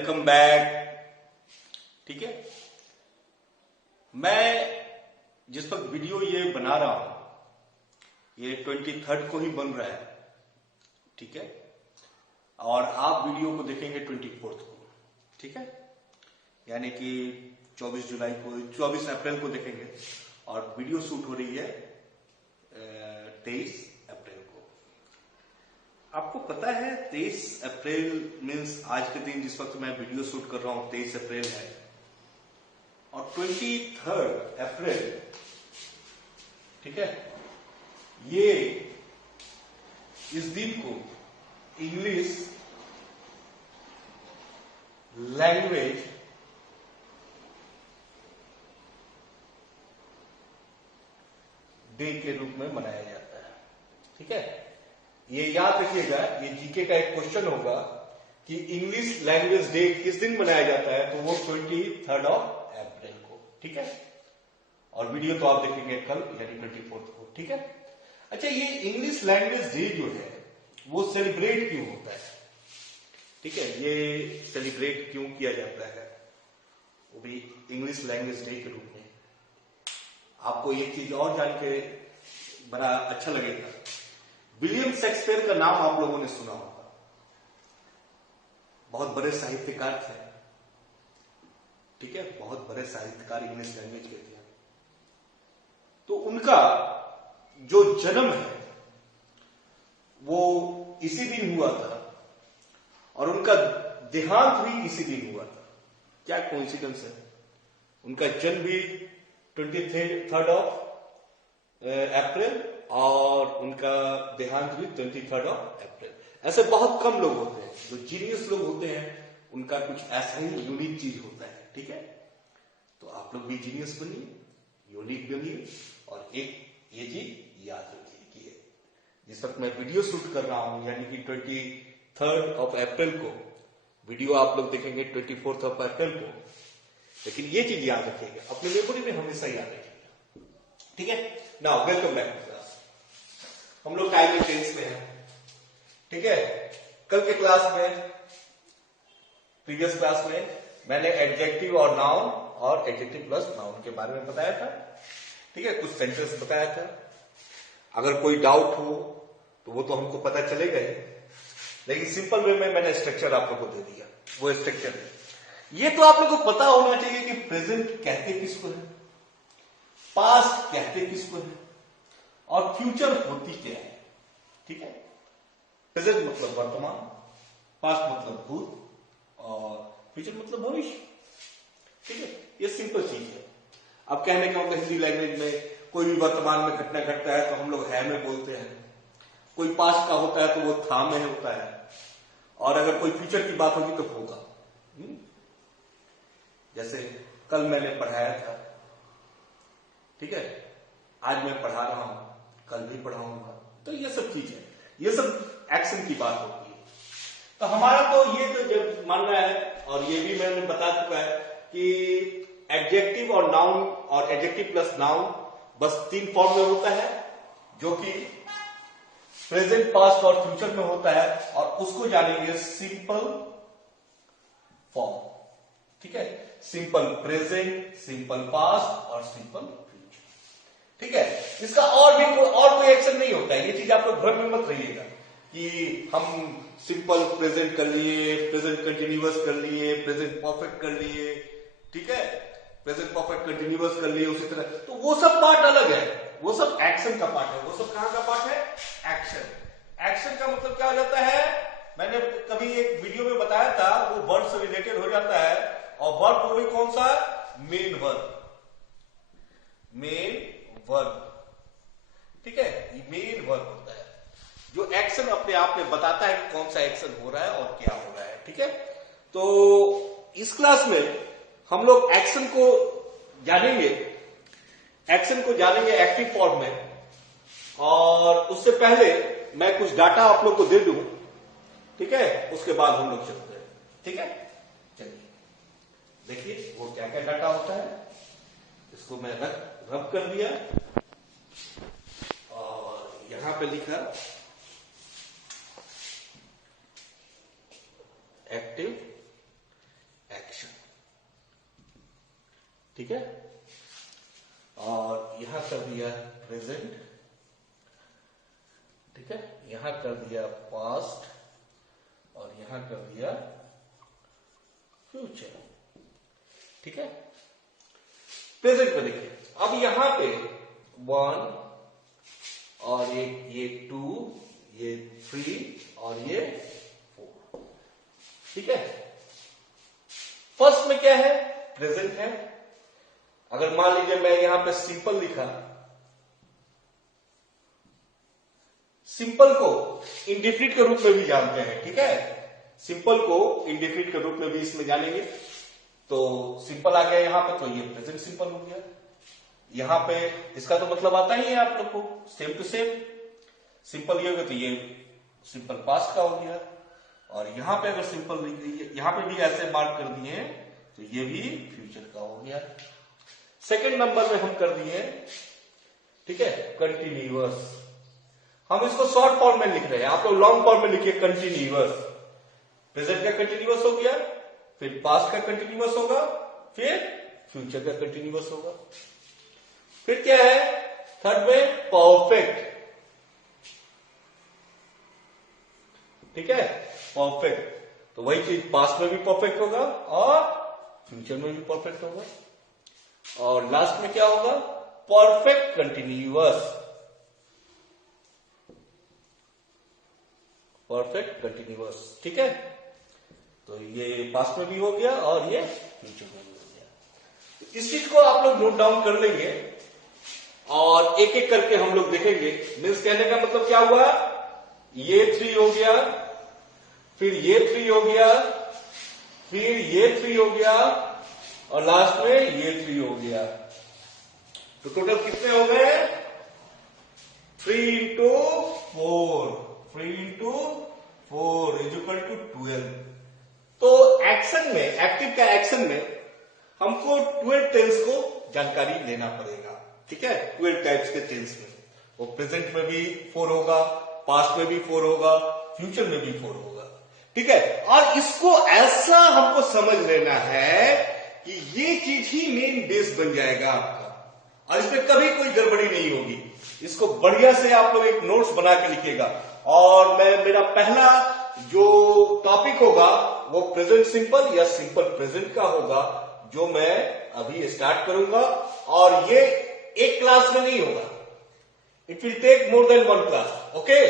Welcome back. ठीक है, मैं जिस वक्त वीडियो ये बना रहा हूं ये 23 को ही बन रहा है। ठीक है, और आप वीडियो को देखेंगे 24 को। ठीक है, यानी कि 24 जुलाई को 24 अप्रैल को देखेंगे और वीडियो शूट हो रही है 23 अप्रैल को। आपको पता है 23 अप्रैल मीन्स आज के दिन जिस वक्त मैं वीडियो शूट कर रहा हूं 23 अप्रैल है, और 23 अप्रैल, ठीक है, ये इस दिन को इंग्लिश लैंग्वेज डे के रूप में मनाया जाता है। ठीक है, ये याद रखिएगा, ये जीके का एक क्वेश्चन होगा कि इंग्लिश लैंग्वेज डे किस दिन मनाया जाता है, तो वो 23 अप्रैल को। ठीक है, और वीडियो तो आप देखेंगे कल यानी 24 को। ठीक है, अच्छा, ये इंग्लिश लैंग्वेज डे जो है वो सेलिब्रेट क्यों होता है? ठीक है, ये सेलिब्रेट क्यों किया जाता है, वो भी इंग्लिश लैंग्वेज डे के रूप में। आपको एक चीज और जान के बड़ा अच्छा लगेगा, विलियम शेक्सपियर का नाम आप लोगों ने सुना होगा, बहुत बड़े साहित्यकार थे। ठीक है, बहुत बड़े साहित्यकार इंग्लिश लैंग्वेज के थे। तो उनका जो जन्म है वो इसी दिन हुआ था और उनका देहांत भी इसी दिन हुआ था। क्या कोइंसिडेंस है, उनका जन्म भी 23 अप्रैल और उनका देहांत भी 23 अप्रैल। ऐसे बहुत कम लोग होते हैं, जो जीनियस लोग होते हैं उनका कुछ ऐसा ही यूनिक चीज होता है। ठीक है, तो आप लोग भी जीनियस बनिए, यूनिक बनिए, और एक ये चीज याद रखिए कि जिस वक्त मैं वीडियो शूट कर रहा हूं यानी कि 23 अप्रैल को, वीडियो आप लोग देखेंगे 24 अप्रैल को, लेकिन ये चीज याद रखिएगा, अपने मेमोरी में हमेशा याद रखिएगा। ठीक है, now welcome back to class. हम लोग टाइम एंड टेंस में हैं। ठीक है, कल के क्लास में, प्रीवियस क्लास में मैंने एडजेक्टिव और नाउन और एडजेक्टिव प्लस नाउन के बारे में बताया था। ठीक है, कुछ सेंटेंस बताया था। अगर कोई डाउट हो तो वो तो हमको पता चलेगा ही, लेकिन सिंपल वे में मैंने स्ट्रक्चर आप लोगों को दे दिया। वो स्ट्रक्चर है, ये तो आप लोगों को पता होना चाहिए कि प्रेजेंट कहते किसको है, पास्ट कहते किसको है, और फ्यूचर होती क्या है। ठीक है, प्रेजेंट मतलब वर्तमान, पास्ट मतलब भूत, और फ्यूचर मतलब भविष्य। ठीक है, ये सिंपल चीज है। अब कहने का मतलब हिंदी लैंग्वेज में कोई भी वर्तमान में घटना घटता है तो हम लोग है में बोलते हैं, कोई पास्ट का होता है तो वो था में होता है, और अगर कोई फ्यूचर की बात होगी तो होगा। जैसे कल मैंने पढ़ाया था, ठीक है, आज मैं पढ़ा रहा हूं, कल भी पढ़ाऊंगा, तो ये सब चीज है, ये सब एक्शन की बात होती है। तो हमारा तो ये तो जब मानना है, और ये भी मैंने बता चुका है कि एडजेक्टिव और नाउन और एडजेक्टिव प्लस नाउन बस 3 फॉर्म में होता है, जो कि प्रेजेंट, पास्ट और फ्यूचर में होता है, और उसको जानेंगे सिंपल फॉर्म। ठीक है, सिंपल प्रेजेंट, सिंपल पास्ट और सिंपल फ्यूचर। ठीक है, इसका और कोई एक्शन नहीं होता है। ये चीज आप लोग भ्रम में मत रहिएगा कि हम सिंपल प्रेजेंट कर लिए, प्रेजेंट कंटिन्यूअस कर लिए, प्रेजेंट परफेक्ट कर लिए। ठीक है, प्रेजेंट परफेक्ट कंटिन्यूअस कर लिए, उसी तरह, तो वो सब पार्ट अलग है, वो सब एक्शन का पार्ट है। वो सब कहां का पार्ट है? एक्शन। एक्शन का मतलब क्या हो जाता है, मैंने कभी एक वीडियो में बताया था, वो वर्ब से रिलेटेड हो जाता है, और वर्ब वो भी कौन सा? Main verb. मेन वर्ब, ठीक है, ये मेन वर्ब होता है जो एक्शन अपने आप में बताता है कि कौन सा एक्शन हो रहा है और क्या हो रहा है। ठीक है, तो इस क्लास में हम लोग एक्शन को जानेंगे, एक्शन को जानेंगे एक्टिव फॉर्म में, और उससे पहले मैं कुछ डाटा आप लोग को दे दूं। ठीक है, उसके बाद हम लोग चलते हैं। ठीक है, चलिए देखिए वो क्या क्या डाटा होता है। इसको मैं रब कर दिया, और यहां पे लिखा एक्टिव ठीक है, और यहां कर दिया प्रेजेंट, ठीक है, यहां कर दिया पास्ट और यहां कर दिया फ्यूचर, ठीक है। प्रेजेंट में देखिए, अब यहां पे 1 और ये 2, ये 3 और ये 4, ठीक है। फर्स्ट में क्या है, प्रेजेंट है। अगर मान लीजिए मैं यहां पे सिंपल लिखा, सिंपल को इंडेफिनिट के रूप में भी जानते हैं, ठीक है। सिंपल को इंडेफिनिट के रूप में भी इसमें जानेंगे। तो सिंपल आ गया यहां पे, तो ये प्रेजेंट सिंपल हो गया। यहां पे इसका तो मतलब आता ही है आप लोग को, सेम टू सेम। सिंपल ये हो गया तो ये सिंपल पास्ट का हो गया, और यहां पे अगर सिंपल यहां पे भी ऐसे मार्क कर दिए तो ये भी फ्यूचर का हो गया। सेकंड नंबर में हम कर दिए, ठीक है, कंटिन्यूअस। हम इसको शॉर्ट फॉर्म में लिख रहे हैं, आप लोग लॉन्ग फॉर्म में लिखिए कंटिन्यूअस। प्रेजेंट का कंटिन्यूअस हो गया, फिर पास्ट का कंटिन्यूअस होगा, फिर फ्यूचर का कंटिन्यूअस होगा। फिर क्या है थर्ड में, परफेक्ट, ठीक है, परफेक्ट। तो वही चीज पास्ट में भी परफेक्ट होगा और फ्यूचर में भी परफेक्ट होगा। और लास्ट में क्या होगा, परफेक्ट कंटिन्यूअस, परफेक्ट कंटिन्यूअस, ठीक है। तो ये पास्ट में भी हो गया और ये फ्यूचर में भी हो गया। तो इस चीज को आप लोग नोट डाउन कर लेंगे और एक एक करके हम लोग देखेंगे। मीन्स कहने का मतलब क्या हुआ, ये 3 हो गया, फिर ये 3 हो गया, फिर ये 3 हो गया और लास्ट में ये 3 हो गया। तो टोटल कितने हो गए, 3 into 4, 3 into 4 is equal to 12। तो एक्शन में, एक्टिव का एक्शन में हमको 12 टेंस को जानकारी लेना पड़ेगा, ठीक है। 12 टाइप्स के टेंस में, वो प्रेजेंट में भी 4 होगा, पास्ट में भी 4 होगा, फ्यूचर में भी 4 होगा, ठीक है। और इसको ऐसा हमको समझ लेना है कि ये चीज ही मेन बेस बन जाएगा आपका, और इसमें कभी कोई गड़बड़ी नहीं होगी। इसको बढ़िया से आप लोग एक नोट्स बना के लिखिएगा। और मेरा पहला जो टॉपिक होगा वो प्रेजेंट सिंपल या सिंपल प्रेजेंट का होगा, जो मैं अभी स्टार्ट करूंगा। और ये एक क्लास में नहीं होगा, it will take more than 1 class, okay,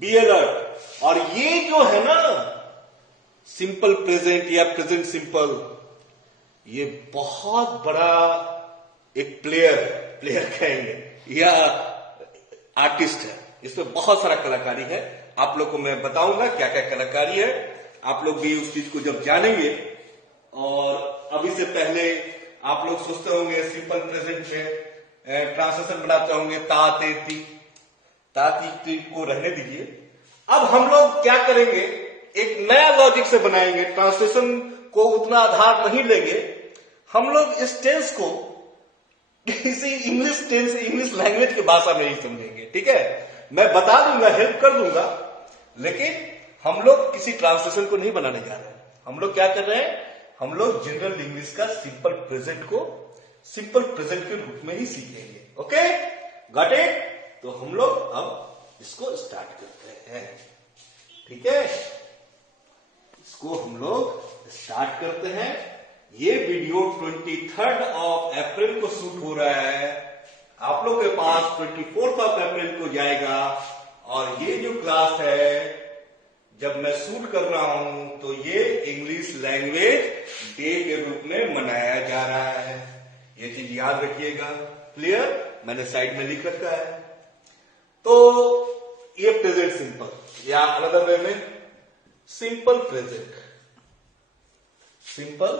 be alert. और ये जो है ना सिंपल प्रेजेंट या प्रेजेंट सिंपल, ये बहुत बड़ा एक प्लेयर कहेंगे या आर्टिस्ट है। इसमें बहुत सारा कलाकारी है, आप लोग को मैं बताऊंगा क्या क्या कलाकारी है। आप लोग भी उस चीज को जब जानेंगे, और अभी से पहले आप लोग सोचते होंगे सिंपल प्रेजेंट में ट्रांसलेशन बनाते होंगे ता ते ती को रहने दीजिए। अब हम लोग क्या करेंगे, एक नया लॉजिक से बनाएंगे। ट्रांसलेशन को उतना आधार नहीं लेंगे हम लोग, इस टेंस को किसी इंग्लिश टेंस, इंग्लिश लैंग्वेज की भाषा में ही समझेंगे, ठीक है। मैं बता दूंगा, हेल्प कर दूंगा, लेकिन हम लोग किसी ट्रांसलेशन को नहीं बनाने जा रहे हैं। हम लोग क्या कर रहे हैं, हम लोग जनरल इंग्लिश का सिंपल प्रेजेंट को सिंपल प्रेजेंट के रूप में ही सीखेंगे, ओके, गॉट इट। तो हम लोग अब इसको स्टार्ट करते हैं, ठीक है। इसको हम लोग स्टार्ट करते हैं। ये वीडियो 23 अप्रैल को शूट हो रहा है, आप लोग के पास 24 अप्रैल को जाएगा। और ये जो क्लास है, जब मैं शूट कर रहा हूं तो ये इंग्लिश लैंग्वेज डे के रूप में मनाया जा रहा है। ये चीज याद रखिएगा, क्लियर, मैंने साइड में लिख रखा है। तो ये प्रेजेंट सिंपल या अनदर वे में सिंपल प्रेजेंट, सिंपल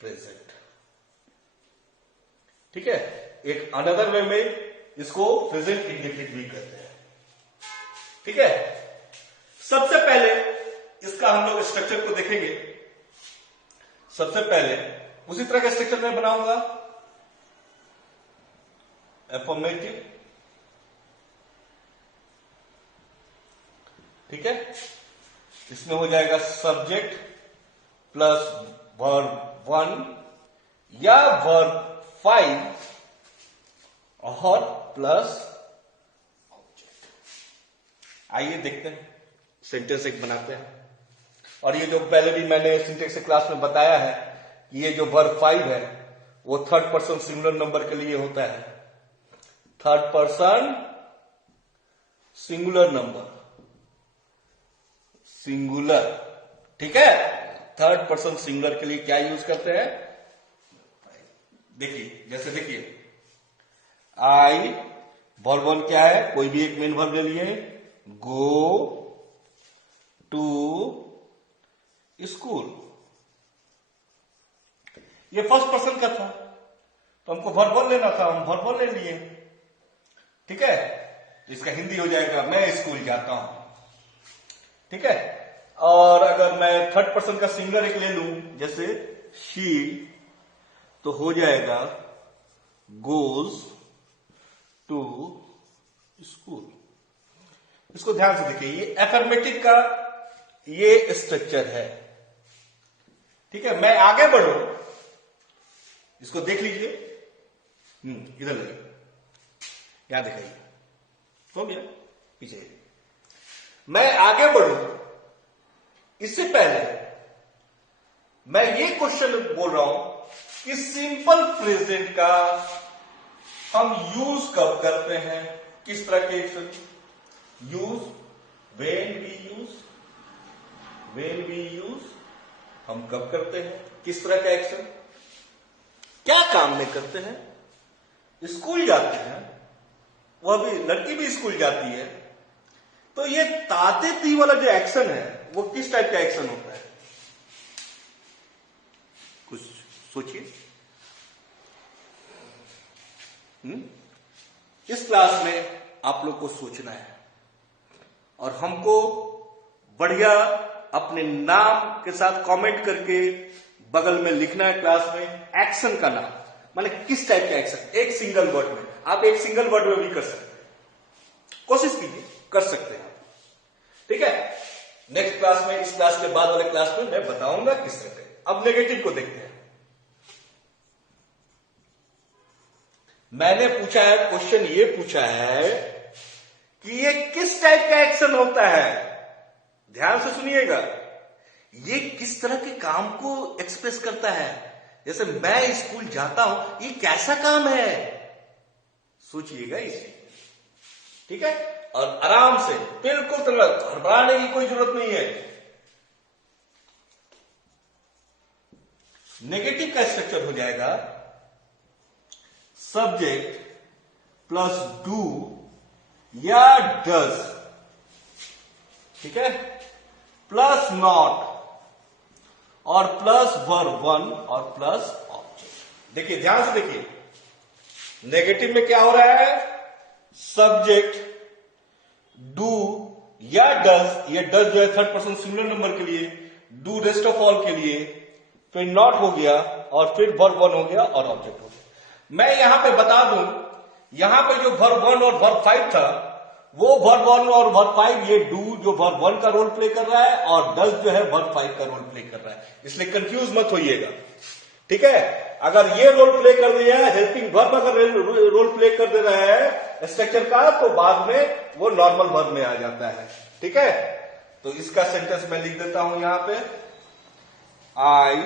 प्रेजेंट, ठीक है। एक अनदर वे में इसको प्रेजेंट इंडेफिनिट भी कहते हैं, ठीक है। सबसे पहले इसका हम लोग स्ट्रक्चर को देखेंगे। सबसे पहले उसी तरह का स्ट्रक्चर मैं बनाऊंगा, एफर्मेटिव, ठीक है। इसमें हो जाएगा सब्जेक्ट प्लस वर्ब 1 या वर्ब 5 और प्लस ऑब्जेक्ट। आइए देखते हैं, सेंटेंस एक बनाते हैं। और ये जो पहले भी मैंने सिंटेक्स क्लास में बताया है कि ये जो वर्ब 5 है वो थर्ड पर्सन सिंगुलर नंबर के लिए होता है। Third person singular number, singular, ठीक है। थर्ड पर्सन सिंगुलर के लिए क्या यूज करते हैं? देखिए, जैसे देखिए आई, वर्ब 1 क्या है? कोई भी एक मेन वर्ब ले लिए, गो टू स्कूल। ये फर्स्ट पर्सन का था तो हमको वर्ब 1 लेना था, हम वर्ब 1 ले लिए, ठीक है। इसका हिंदी हो जाएगा मैं स्कूल जाता हूं, ठीक है। और अगर मैं थर्ड पर्सन का सिंगुलर एक ले लूं, जैसे शी, तो हो जाएगा गोज टू स्कूल। इसको ध्यान से देखिए, ये एफर्मेटिव का ये स्ट्रक्चर है, ठीक है। मैं आगे बढ़ू, इसको देख लीजिए, इधर लगे, यहां दिखाइए, हो गया पीछे। मैं आगे बढ़ू इससे पहले मैं ये क्वेश्चन बोल रहा हूं कि सिंपल प्रेजेंट का हम यूज कब करते हैं? किस तरह के यूज? वेन वी यूज हम कब करते हैं? किस तरह का एक्शन? क्या काम में करते हैं? स्कूल जाते हैं, वह भी लड़की भी स्कूल जाती है, तो ये ताते ती वाला जो एक्शन है वो किस टाइप का एक्शन होता है? कुछ सोचिए। इस क्लास में आप लोग को सोचना है और हमको बढ़िया अपने नाम के साथ कमेंट करके बगल में लिखना है क्लास में एक्शन का नाम, माने किस टाइप का एक्शन, एक सिंगल वर्ड में। आप एक सिंगल वर्ड में भी कर सकते हैं, कोशिश कीजिए, कर सकते हैं, ठीक है। नेक्स्ट क्लास में, इस क्लास के बाद वाले क्लास में मैं बताऊंगा किस तरह से। अब नेगेटिव को देखते हैं। मैंने पूछा है, क्वेश्चन ये पूछा है कि ये किस टाइप का एक्शन होता है। ध्यान से सुनिएगा, ये किस तरह के काम को एक्सप्रेस करता है। जैसे मैं स्कूल जाता हूं, ये कैसा काम है? सोचिएगा इसे, ठीक है। और आराम से, बिल्कुल घबराने की कोई जरूरत नहीं है। नेगेटिव का स्ट्रक्चर हो जाएगा सब्जेक्ट प्लस डू या डज, ठीक है, प्लस नॉट और प्लस वर्ब 1 और प्लस ऑब्जेक्ट। देखिए, ध्यान से देखिए, नेगेटिव में क्या हो रहा है? सब्जेक्ट डू या डज, ये डज जो है थर्ड पर्सन सिंगुलर नंबर के लिए, डू रेस्ट ऑफ ऑल के लिए, फिर नॉट हो गया और फिर वर्ब 1 हो गया और ऑब्जेक्ट हो गया। मैं यहां पे बता दूं, यहां पे जो वर्ब 1 और वर्ब 5 था, वो वर्ब 1 और वर्ब 5, ये डू जो वर्ब 1 का रोल प्ले कर रहा है और डज जो है वर्ब 5 का रोल प्ले कर रहा है, इसलिए कंफ्यूज मत होइएगा, ठीक है। अगर ये रोल प्ले कर दिया है, हेल्पिंग वर्ब अगर रोल प्ले कर दे रहा है स्ट्रक्चर का, तो बाद में वो नॉर्मल वर्ब में आ जाता है, ठीक है। तो इसका सेंटेंस मैं लिख देता हूं यहां पे, I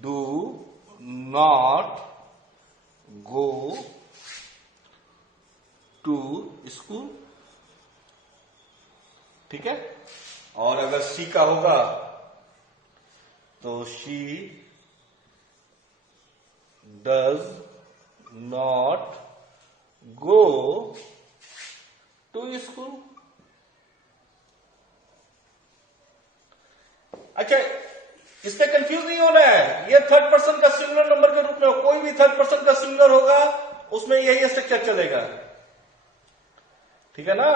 do not go to school, ठीक है। और अगर शी का होगा तो she does not go to school. अच्छा, इससे कंफ्यूज नहीं होना है, ये थर्ड पर्सन का सिंगुलर नंबर के रूप में हो, कोई भी थर्ड पर्सन का सिंगुलर होगा उसमें यही स्ट्रक्चर चलेगा, ठीक है ना।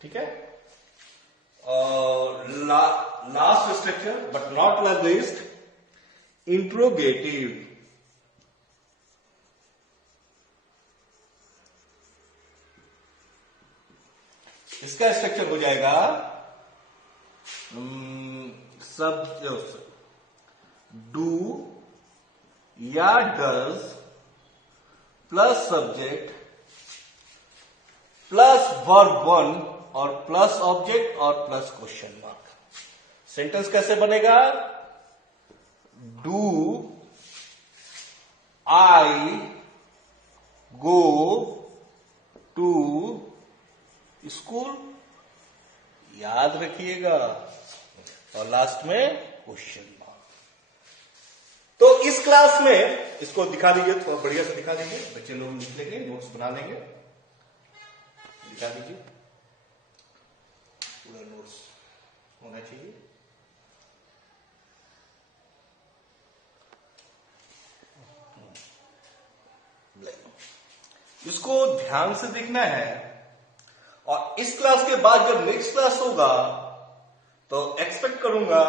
ठीक है। और last structure but not the least, interrogative. इसका स्ट्रक्चर हो जाएगा डू या does plus subject plus verb one और प्लस ऑब्जेक्ट और प्लस क्वेश्चन मार्क। सेंटेंस कैसे बनेगा? Do I go to school, याद रखिएगा, और लास्ट में क्वेश्चन मार्क। तो इस क्लास में इसको दिखा दीजिए, थोड़ा बढ़िया से दिखा दीजिए, बच्चे लोग लिख लेंगे, नोट्स बना लेंगे। दिखा दीजिए, पूरा नोट्स होना चाहिए। इसको ध्यान से देखना है, और इस क्लास के बाद जब नेक्स्ट क्लास होगा तो एक्सपेक्ट करूंगा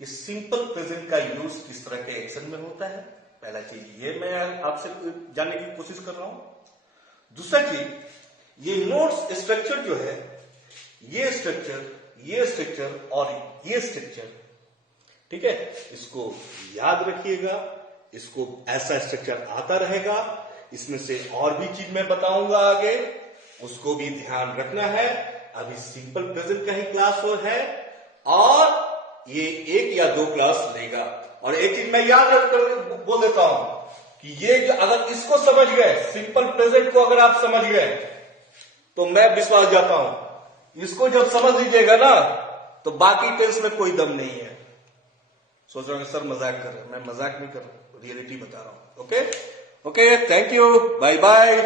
कि सिंपल प्रेजेंट का यूज किस तरह के एक्शन में होता है। पहला चीज ये मैं आपसे जानने की कोशिश कर रहा हूं। दूसरा चीज, ये नोट्स स्ट्रक्चर जो है, ये स्ट्रक्चर और ये स्ट्रक्चर, ठीक है, इसको याद रखिएगा। इसको ऐसा स्ट्रक्चर आता रहेगा, इसमें से और भी चीज मैं बताऊंगा आगे, उसको भी ध्यान रखना है। अभी सिंपल प्रेजेंट का ही क्लास हो है, और ये 1 या 2 क्लास लेगा। और एक चीज मैं याद कर बोल देता हूं कि ये अगर इसको समझ गए, सिंपल प्रेजेंट को अगर आप समझ गए, तो मैं विश्वास जाता हूं, इसको जब समझ लीजिएगा ना, तो बाकी टेंस में कोई दम नहीं है। सोच रहे हैं सर मजाक कर रहे हैं, मैं मजाक नहीं कर रहा हूं, रियलिटी बता रहा हूं। Okay, thank you, bye bye.